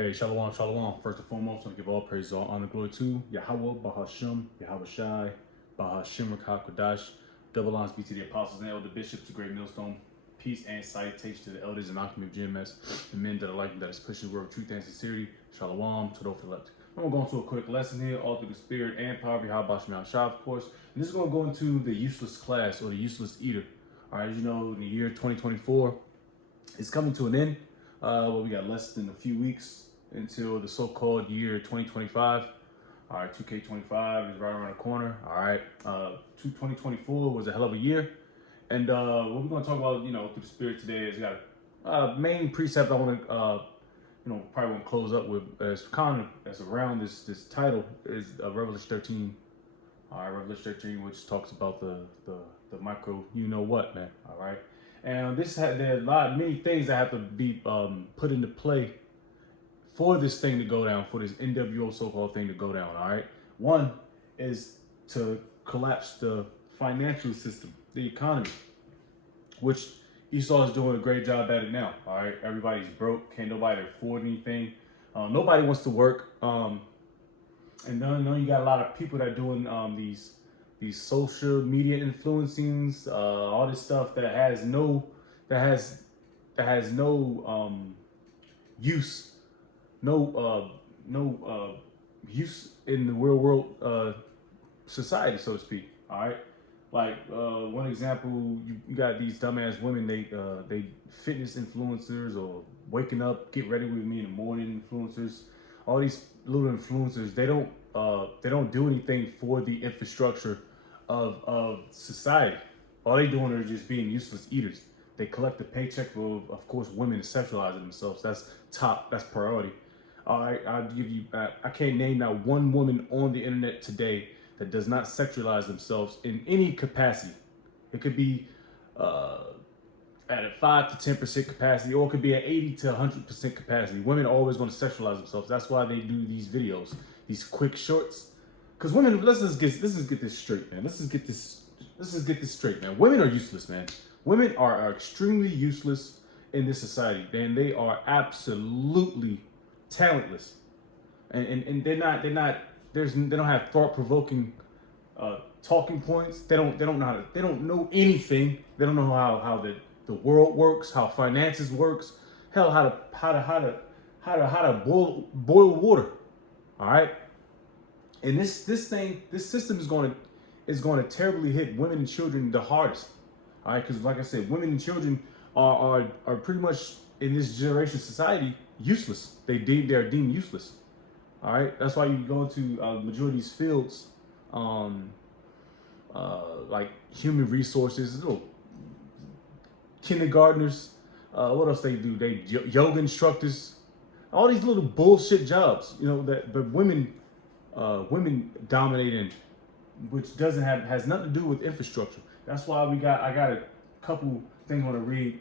Hey, shalom, shalom. First and foremost, I give all praise, all honor, glory to Yahweh, Bahashim, Yahweh Shai, Bahashim, Kodash. Double honors be to the apostles and elder bishops, the great millstone. Peace and salutation to the elders and Akim of GMS, the men that are like them, that is pushing the word of truth and sincerity. Shalom to those for the left. I'm going to go into a quick lesson here, all through the spirit and power of Yahweh Shai, of course. And this is going to go into the useless class, or the useless eater. All right, as you know, in the year 2024, it's coming to an end. Well, we got less than a few weeks until the so-called year 2025. All right, 2K25 is right around the corner. All right, 2024 was a hell of a year. And what we're going to talk about, through the spirit today is got a main precept I want to, probably want to close up with as kind of as around this title is Revelation 13. All right, Revelation 13, which talks about the micro, what, man. All right. And there are many things that have to be put into play for this thing to go down, for this NWO so-called thing to go down, all right? One is to collapse the financial system, the economy, which Esau is doing a great job at it now, all right? Everybody's broke, can't nobody afford anything. Nobody wants to work. And then you got a lot of people that are doing these social media influencings, all this stuff that has no use, use in the real world society, so to speak. All right, like one example, you got these dumbass women. They fitness influencers or waking up, get ready with me in the morning influencers. All these little influencers, they don't do anything for the infrastructure of society. All they doing are just being useless eaters. They collect a paycheck for, of course, women sexualizing themselves. That's priority. All right, I'll give you, I can't name not one woman on the internet today that does not sexualize themselves in any capacity. It could be at a 5 to 10% capacity, or it could be at 80 to 100% capacity. Women are always going to sexualize themselves. That's why they do these videos, these quick shorts. Because women, let's just get this straight, man. Let's just get this straight, man. Women are useless, man. Women are extremely useless in this society, and they are absolutely talentless. And they don't have thought-provoking talking points. They don't know anything. They don't know how the world works, how finances works, hell, how to boil water. All right. And this system is going to terribly hit women and children the hardest. All right, because like I said, women and children are pretty much in this generation society useless. They're deemed useless. All right, that's why you go into majority of these fields, like human resources, little kindergartners. What else they do? They yoga instructors. All these little bullshit jobs, but women dominate in, which has nothing to do with infrastructure. That's why I got a couple things I want to read.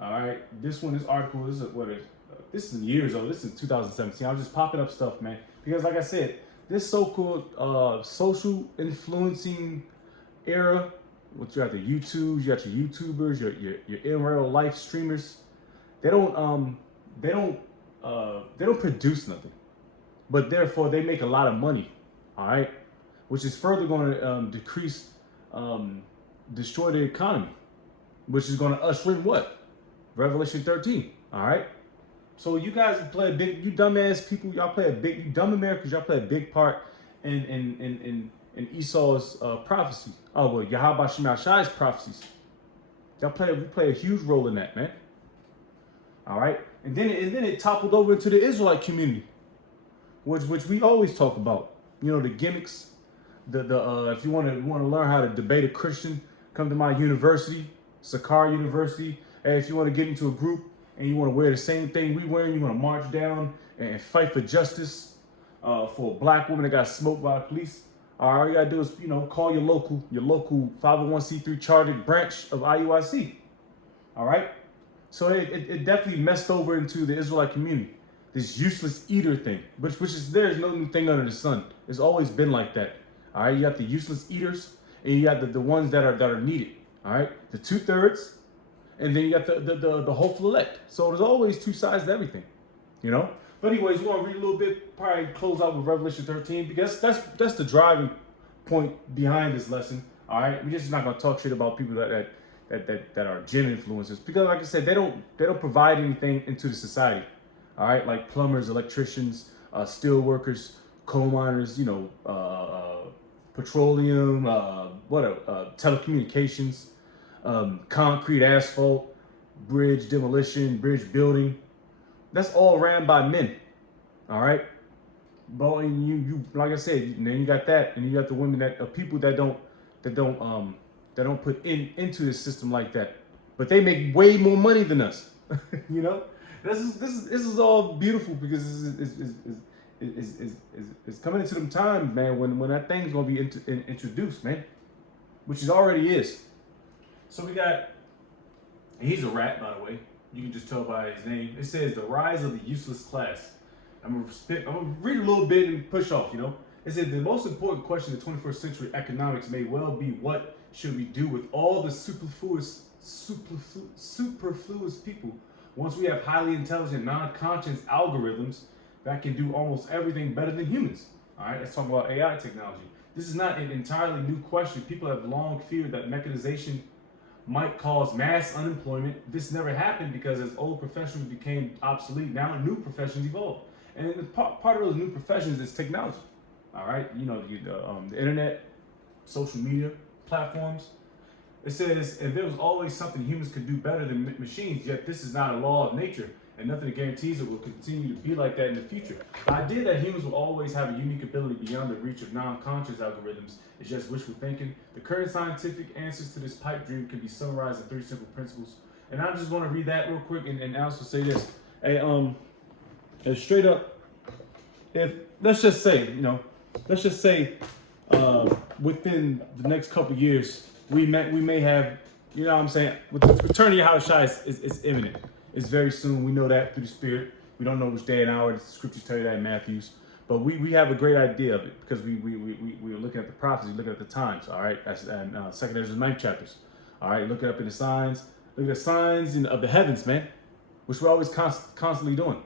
All right, this article is this is years old. This is 2017. I was just popping up stuff, man, because like I said, this so-called social influencing era, which you got the YouTubes, you got your YouTubers, your in real life streamers, they don't produce nothing, but therefore they make a lot of money. All right, which is further going to destroy the economy, which is going to usher in what? Revelation 13. All right. So you guys play you dumbass people, you dumb Americans, y'all play a big part in Esau's prophecy. Oh, well, Yahweh Shai's prophecies. Y'all play a huge role in that, man. All right. And then it toppled over into the Israelite community, which we always talk about. The gimmicks. If you want to learn how to debate a Christian, come to my university, Sakar University. And if you want to get into a group and you want to wear the same thing we wear, you want to march down and fight for justice for a black woman that got smoked by the police. All you gotta do is call your local 501c3 chartered branch of IUIC. All right. So it definitely messed over into the Israelite community. This useless eater thing, which is there's no new thing under the sun. It's always been like that. All right, you got the useless eaters, and you got the ones that are needed. All right, the 2/3, and then you got the hopeful elect. So there's always two sides to everything, But But anyways, we're gonna read a little bit, probably close out with Revelation 13 because that's the driving point behind this lesson. All right, we're just not gonna talk shit about people that are gym influencers because, like I said, they don't provide anything into the society. All right, like plumbers, electricians, steel workers, coal miners, petroleum, telecommunications, concrete, asphalt, bridge demolition, bridge building. That's all ran by men. All right. But you like I said, and then you got that, and you got the women people that don't put into the system like that. But they make way more money than us. You know? This is all beautiful because it's coming into them times, man, when that thing's gonna be introduced, man. Which it already is. So we got, he's a rat, by the way. You can just tell by his name. It says the rise of the useless class. I'm gonna read a little bit and push off, you know. It said the most important question in the 21st century economics may well be what should we do with all the superfluous people once we have highly intelligent, non-conscious algorithms that can do almost everything better than humans. All right, let's talk about AI technology. This is not an entirely new question. People have long feared that mechanization might cause mass unemployment. This never happened because as old professions became obsolete, now new professions evolved. And part of those new professions is technology. All right, the internet, social media platforms. It says, and there was always something humans could do better than machines, yet this is not a law of nature, and nothing guarantees it will continue to be like that in the future. The idea that humans will always have a unique ability beyond the reach of non-conscious algorithms is just wishful thinking. The current scientific answers to this pipe dream can be summarized in 3 simple principles. And I just want to read that real quick and also say this. And straight up, let's just say, within the next couple years, we may have, you know what I'm saying, with the return of Yahushua is imminent. It's very soon. We know that through the Spirit. We don't know which day and hour. The scriptures tell you that in Matthews. But we have a great idea of it because we were looking at the prophecy, looking at the times, all right? That's in 2nd Ezra 9 chapters. All right, look it up in the signs. Look at the signs of the heavens, man, which we're always constantly doing.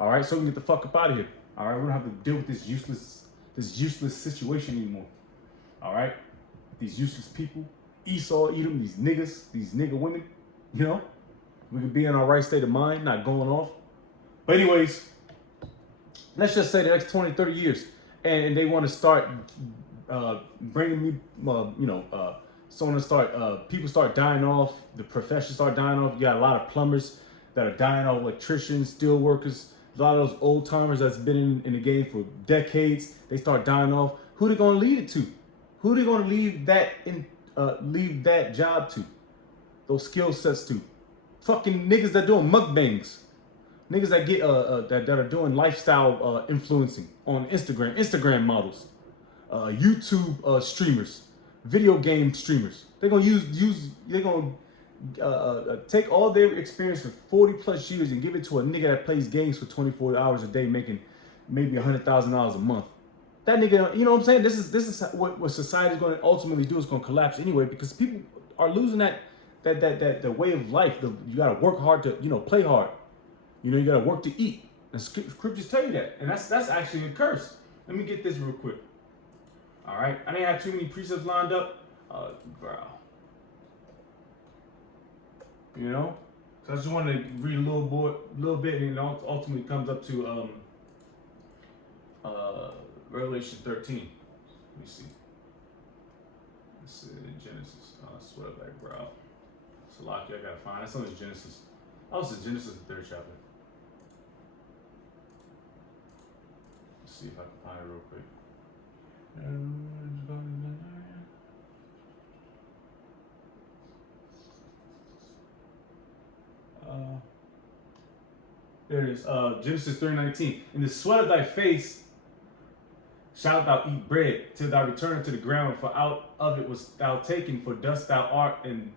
All right, so we can get the fuck up out of here. All right, we don't have to deal with this useless situation anymore. All right, these useless people, Esau, Edom, these niggas, these nigga women, you know, we could be in our right state of mind, not going off. But anyways, let's just say the next 20, 30 years, and they want to start bringing me, people start dying off, the professions start dying off. You got a lot of plumbers that are dying off, electricians, steel workers, a lot of those old timers that's been in the game for decades. They start dying off. Who are they going to lead it to? Who are they going to leave that job to? Those skill sets to? Fucking niggas that doing mukbangs. Niggas that get that are doing lifestyle influencing on Instagram models, YouTube streamers, video game streamers. They're gonna take all their experience for 40 plus years and give it to a nigga that plays games for 24 hours a day, making maybe $100,000 a month. That nigga, you know what I'm saying? This is what society is going to ultimately do. Is going to collapse anyway because people are losing that way of life. You got to work hard to play hard. You know, you gotta work to eat. And scriptures tell you that. And that's actually a curse. Let me get this real quick. All right. I didn't have too many precepts lined up. Bro. You know? So I just wanted to read a little bit and it ultimately comes up to Revelation 13. Let me see. This is Genesis. I swear back, bro. Salaki, I gotta find. That's only Genesis. Oh, this is Genesis, the 3rd chapter. Let's see if I can find it real quick. There it is. Genesis 3:19. In the sweat of thy face shalt thou eat bread till thou return to the ground, for out of it was thou taken, for dust thou art, and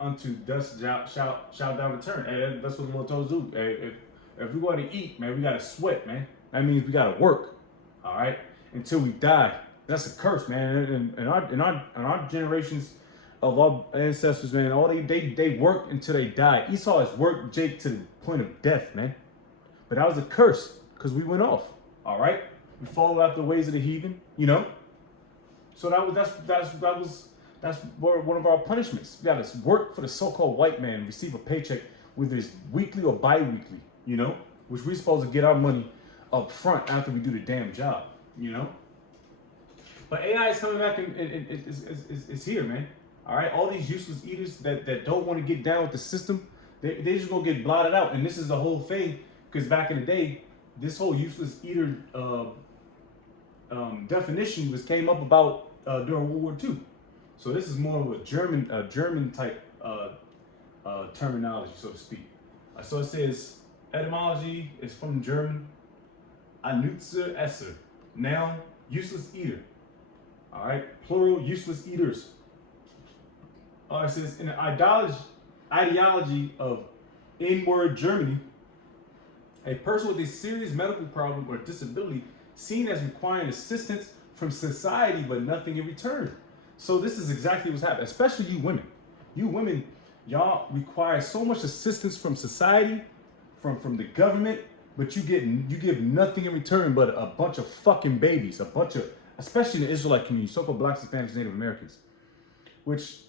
unto dust shalt thou return. And that's what the Lord told us to do. Hey, if we want to eat, man, we gotta sweat, man. That means we gotta work. All right, until we die. That's a curse, man. And our generations of our ancestors, man, all they worked until they died. Esau has worked Jake to the point of death, man. But that was a curse because we went off. All right, we followed out the ways of the heathen, you know. So that's one of our punishments. We got to work for the so-called white man, receive a paycheck, whether it's weekly or bi-weekly, you know, which we're supposed to get our money up front after we do the damn job, you know. But AI is coming back and it's here, man. All right, all these useless eaters that don't want to get down with the system, they just gonna get blotted out. And this is the whole thing, because back in the day, this whole useless eater definition came up about during World War II. So this is more of a German type terminology, so to speak. So it says etymology is from German, Annutzer Esser, noun useless eater. All right, plural useless eaters. It says in the ideology of inward Germany, a person with a serious medical problem or disability seen as requiring assistance from society but nothing in return. So this is exactly what's happening, especially you women. You women, y'all require so much assistance from society, from the government, but you give nothing in return but a bunch of fucking babies, especially in the Israelite community, so-called Blacks, Hispanics, Native Americans, which,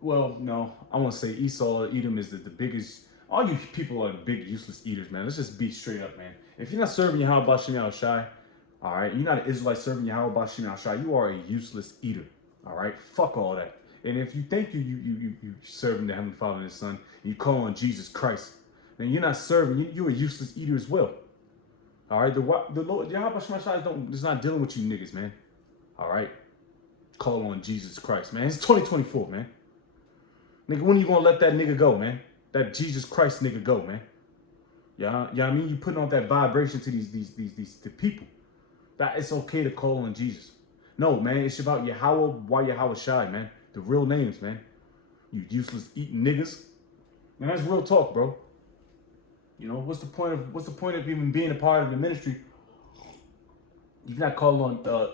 well, no, I want to say Esau or Edom is the biggest. All you people are big useless eaters, man. Let's just be straight up, man. If you're not serving Yahweh Shem Yahweh Shai, all right, you're not an Israelite serving Yahweh Shem Yahweh Shai, you are a useless eater, all right? Fuck all that. And if you think you serving the Heavenly Father and His Son, and you call on Jesus Christ, then you're not serving, you're a useless eater as well. All right, the Lord, Yahweh Shem Yahweh Shai is not dealing with you niggas, man. All right, call on Jesus Christ, man. It's 2024, man. Nigga, when are you gonna let that nigga go, man? That Jesus Christ nigga go, man. Yeah, I mean, you putting on that vibration to these people. That it's okay to call on Jesus. No, man, it's about Yahweh, why Yahweh Shai, man. The real names, man. You useless eating niggas. Man, that's real talk, bro. You know, what's the point of even being a part of the ministry if you're not calling on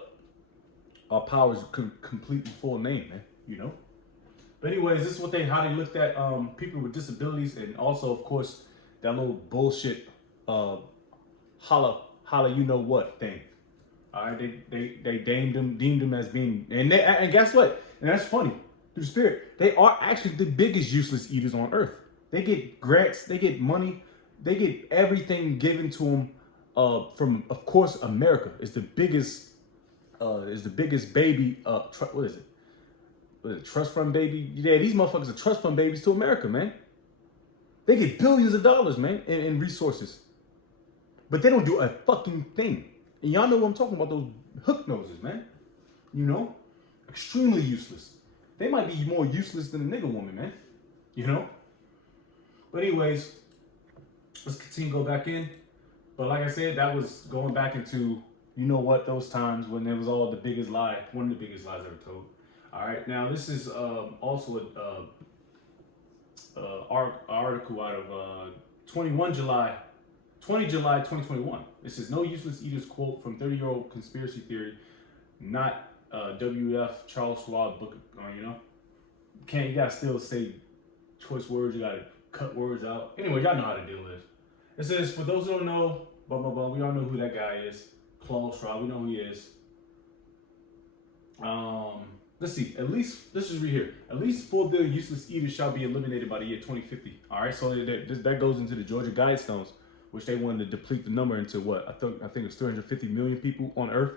our powers completely full name, man, you know? But anyways, this is how they looked at people with disabilities, and also, of course, that little bullshit holla you know what thing. All right, they deemed them as being, and guess what? And that's funny. Through the Spirit, they are actually the biggest useless eaters on earth. They get grants, they get money, they get everything given to them from, of course, America. Is the biggest baby. What is it? Trust fund baby? Yeah, these motherfuckers are trust fund babies to America, man. They get billions of dollars, man, in resources. But they don't do a fucking thing. And y'all know what I'm talking about, those hook noses, man. You know? Extremely useless. They might be more useless than a nigga woman, man. You know? But anyways, let's continue to go back in. But like I said, that was going back into, you know what, those times when there was all the biggest lie, one of the biggest lies ever told. All right, now this is also an article out of 20 July 2021. It says, no useless eaters quote from 30-year-old conspiracy theory, not WF Charles Schwab book, you know? You gotta still say choice words, you gotta cut words out. Anyway, y'all know how to deal with this. It says, for those who don't know, blah, blah, blah, we all know who that guy is. Klaus Schwab, we know who he is. Let's see, let's just read here. At least 4 billion useless eaters shall be eliminated by the year 2050. All right, so that goes into the Georgia Guidestones, which they wanted to deplete the number into what? I think it's 350 million people on Earth,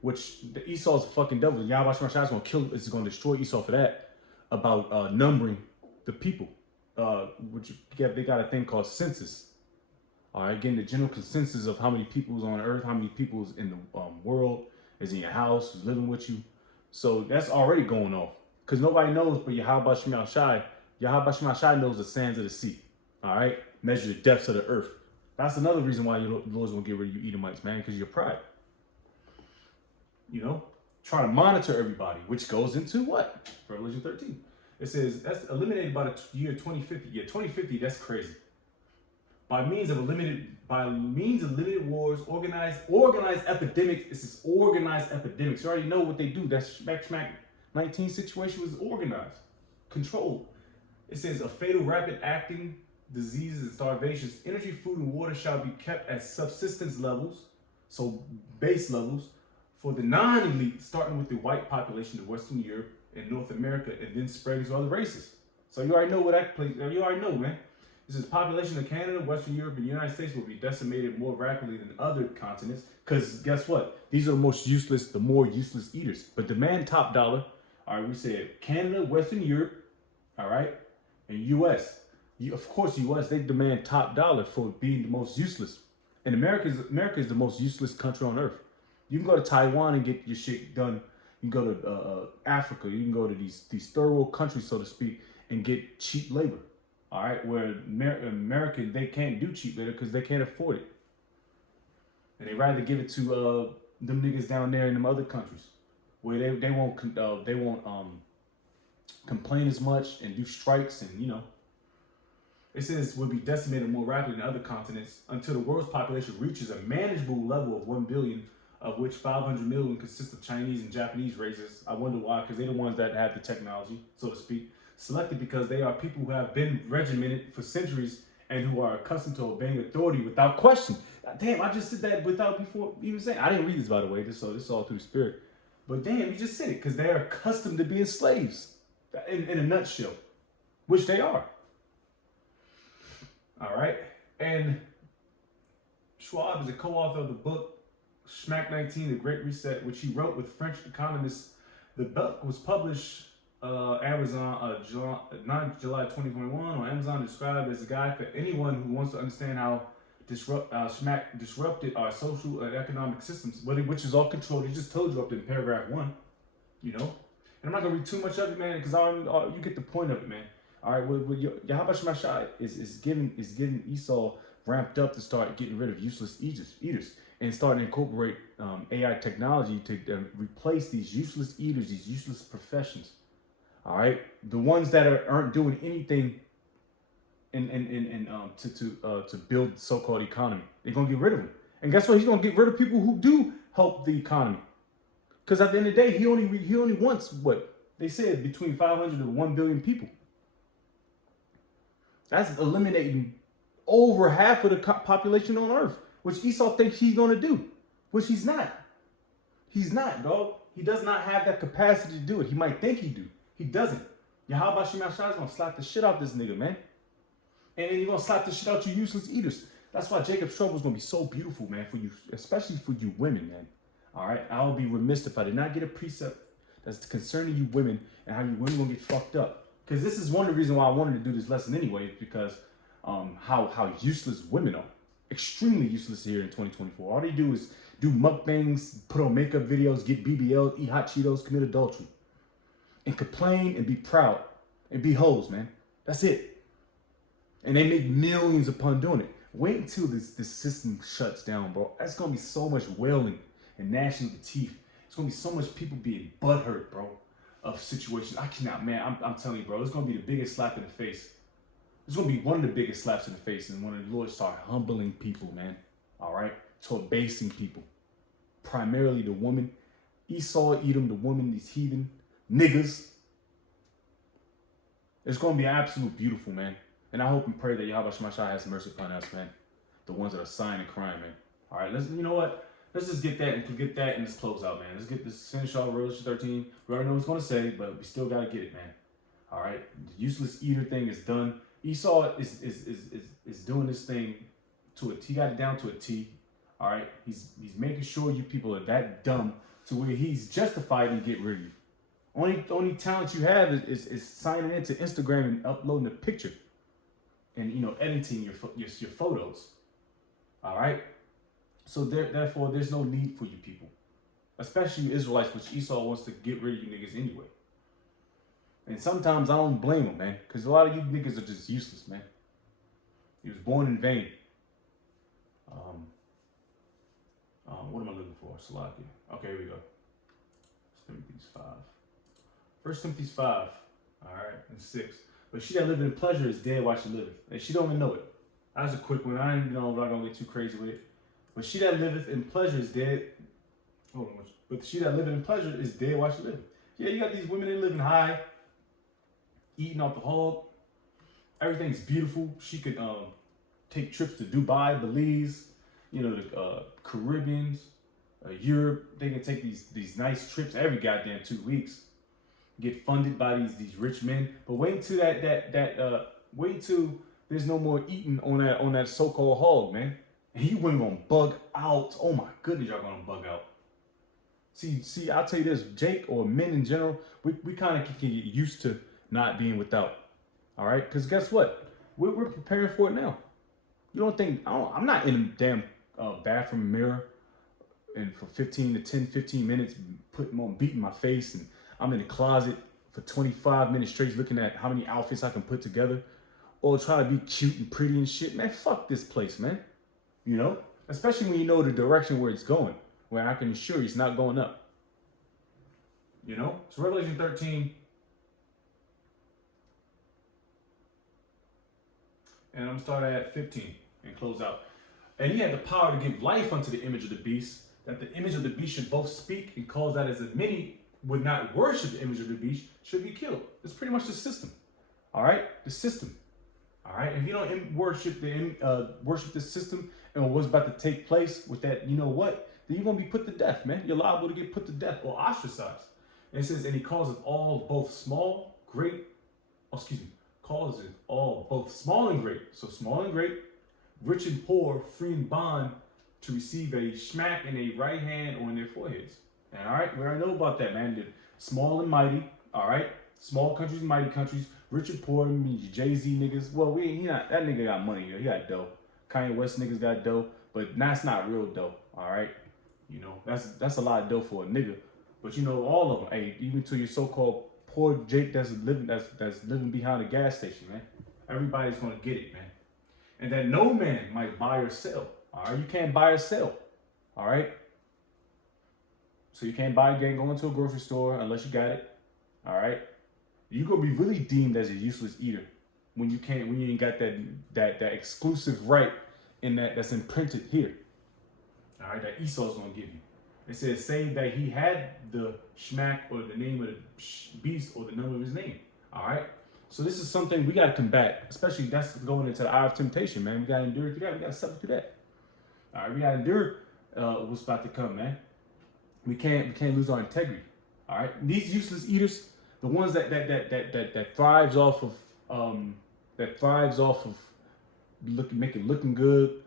which the Esau's a fucking devil. Yahweh Shai is going to destroy Esau for that, about numbering the people, which they got a thing called census. All right, getting the general consensus of how many people's on Earth, how many people's in the world, is in your house, who's living with you. So that's already going off, because nobody knows but Yahweh Shem Yahweh Shai. Yahweh Shem Yahweh Shai knows the sands of the sea. All right, measure the depths of the earth. That's another reason why your Lord's gonna get rid of you Edomites, man, because you're pride. You know, try to monitor everybody, which goes into what? Revelation 13. It says that's eliminated by the year 2050. Yeah, 2050. That's crazy. By means of limited wars, organized epidemics. This is organized epidemics. You already know what they do. That smack 19 situation was organized, controlled. It says a fatal rapid acting diseases, and starvations. Energy, food, and water shall be kept at subsistence levels, so base levels, for the non-elite, starting with the white population of Western Europe and North America, and then spreading to other races. So you already know what that place. You already know, man. This is population of Canada, Western Europe, and the United States will be decimated more rapidly than other continents. Because guess what? These are the more useless eaters. But demand top dollar. All right, we said Canada, Western Europe, all right, and U.S. Of course, U.S. they demand top dollar for being the most useless. And America is the most useless country on earth. You can go to Taiwan and get your shit done. You can go to Africa. You can go to these third world countries, so to speak, and get cheap labor. All right, where America, they can't do cheap labor because they can't afford it, and they rather give it to them niggas down there in them other countries, where they won't complain as much and do strikes, and you know, it says will be decimated more rapidly than other continents until the world's population reaches a manageable level of 1 billion, of which 500 million consists of Chinese and Japanese races. I wonder why, because they're the ones that have the technology, so to speak. Selected because they are people who have been regimented for centuries and who are accustomed to obeying authority without question. Damn, I just said that without before even saying. I didn't read this, by the way. This is all through the Spirit. But damn, you just said it, because they are accustomed to being slaves, in a nutshell, which they are. All right, and Schwab is a co-author of the book Schmack 19: The Great Reset, which he wrote with French economists. The book was published Amazon, July 2021 on Amazon, described as a guide for anyone who wants to understand how Schmack disrupted our social and economic systems, which is all controlled. He just told you up in paragraph 1, you know. And I'm not gonna read too much of it, man, because you get the point of it, man. All right, Yahweh Shemashai is getting Esau ramped up to start getting rid of useless eaters and starting to incorporate AI technology to replace these useless eaters, these useless professions. All right, the ones that aren't doing anything to build the so-called economy, they're gonna get rid of them. And guess what? He's gonna get rid of people who do help the economy. Because at the end of the day, he only wants what they said, between 500 and 1 billion people. That's eliminating over half of the population on Earth, which Esau thinks he's gonna do, which he's not. He's not, dog. He does not have that capacity to do it. He might think he do. He doesn't. Yahweh Shemashai is gonna slap the shit out this nigga, man. And then you're gonna slap the shit out you useless eaters. That's why Jacob's trouble is gonna be so beautiful, man, for you, especially for you women, man. All right, I would be remiss if I did not get a precept that's concerning you women and how you women gonna get fucked up. Because this is one of the reasons why I wanted to do this lesson anyway, because how useless women are. Extremely useless here in 2024. All they do is do mukbangs, put on makeup videos, get BBL, eat hot Cheetos, commit adultery. And complain and be proud and be hoes, man. That's it. And they make millions upon doing it. Wait until this system shuts down, bro. That's gonna be so much wailing and gnashing of the teeth. It's gonna be so much people being butthurt, bro, of situations. I cannot, man. I'm telling you, bro. It's gonna be the biggest slap in the face. It's gonna be one of the biggest slaps in the face, and when the Lord start humbling people, man. All right, to abasing people, primarily the woman. Esau, Edom, the woman, these heathen niggas. It's gonna be absolute beautiful, man. And I hope and pray that Yahweh Shemashai has mercy upon us, man. The ones that are sighing and crying, man. All right, you know what? Let's just get that and forget that and let's close out, man. Let's get this, finish off Revelation 13. We already know what it's gonna say, but we still gotta get it, man. All right, the useless eater thing is done. Esau is doing this thing to a T. He got it down to a T. All right, he's making sure you people are that dumb to where he's justified in getting rid of you. Only talent you have is signing into Instagram and uploading a picture, and editing your photos. All right, so therefore there's no need for you people, especially you Israelites, which Esau wants to get rid of you niggas anyway. And sometimes I don't blame him, man, because a lot of you niggas are just useless, man. He was born in vain. What am I looking for? Salakia. Okay, here we go. Timothy's 5. 1 Timothy 5. All right, and 6. But she that liveth in pleasure is dead while she liveth. And she don't even know it. That's a quick one. I'm not gonna get too crazy with it. But she that liveth in pleasure is dead. Hold on. But she that liveth in pleasure is dead while she liveth. Yeah, you got these women that living high, eating off the hog, Everything's beautiful. She could take trips to Dubai, Belize, you know, the Caribbeans, Europe. They can take these nice trips every goddamn 2 weeks. Get funded by these rich men. But wait until wait until there's no more eating on that so-called hog, man. And you women gonna bug out. Oh my goodness, y'all gonna bug out. See, I'll tell you this, Jake, or men in general, we kind of can get used to not being without. All right, because guess what? We're preparing for it now. You don't think I'm not in a damn bathroom mirror and for 15 minutes beating my face, and I'm in the closet for 25 minutes straight looking at how many outfits I can put together, or try to be cute and pretty and shit. Man, fuck this place, man. You know, especially when you know the direction where it's going, where I can assure you it's not going up. You know, so Revelation 13. And I'm gonna start at 15 and close out. And he had the power to give life unto the image of the beast, that the image of the beast should both speak and cause that as many would not worship the image of the beast should be killed. It's pretty much the system. All right, the system. All right, if you don't worship the system and what's about to take place with that, you know what? Then you're gonna be put to death, man. You're liable to get put to death or ostracized. And it says, and he causes all both small, great. Causes all both small and great. So small and great, rich and poor, free and bond, to receive a smack in their right hand or in their foreheads. And all right, we already know about that, man. The small and mighty, all right? Small countries and mighty countries, rich and poor, Jay-Z niggas. Well, that nigga got money, he got dough. Kanye West niggas got dough, but that's not real dough, all right? You know, that's a lot of dough for a nigga. But you know, all of them, hey, even to your so-called poor Jake that's living behind a gas station, man. Everybody's gonna get it, man. And that no man might buy or sell. All right, you can't buy or sell. All right. So you can't buy again, go into a grocery store unless you got it. All right. You're gonna be really deemed as a useless eater when you ain't got that exclusive right in that's imprinted here. All right, that Esau's gonna give you. It says, say that he had the shmack or the name of the beast or the number of his name. All right. So this is something we got to combat, especially that's going into the eye of temptation, man. We got to endure through that. We got to suffer through that. All right. We got to endure what's about to come, man. We can't lose our integrity. All right. These useless eaters, the ones that thrives off of looking good,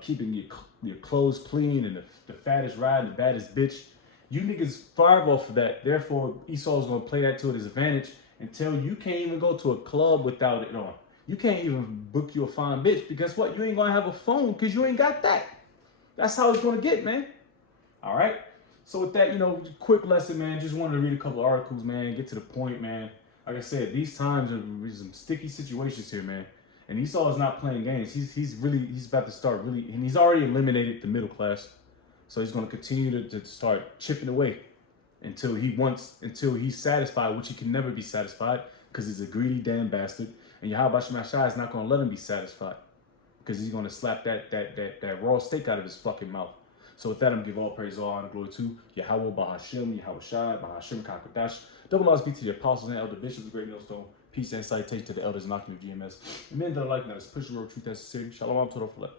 keeping your clothes clean, and the fattest ride, the baddest bitch. You niggas thrive off of that. Therefore, Esau's gonna play that to his advantage until you can't even go to a club without it on. You can't even book you a fine bitch because what? You ain't gonna have a phone because you ain't got that. That's how it's gonna get, man. All right. So with that, you know, quick lesson, man. Just wanted to read a couple of articles, man. Get to the point, man. Like I said, these times are some sticky situations here, man. And Esau is not playing games. He's about to start really, and he's already eliminated the middle class. So he's going to continue to start chipping away until he's satisfied, which he can never be satisfied because he's a greedy damn bastard. And Yahweh Shemashai is not going to let him be satisfied because he's going to slap that raw steak out of his fucking mouth. So with that, I'm going to give all praise, all honor, glory to Yahweh, Bahashim, Yahweh Shai, Bahashim, Kakadash. Double laws be to the apostles and elder bishops, great millstone. Peace and salutation to the elders and knocking of GMS. And men that are like that, push the road, truth necessary. Shalom, total for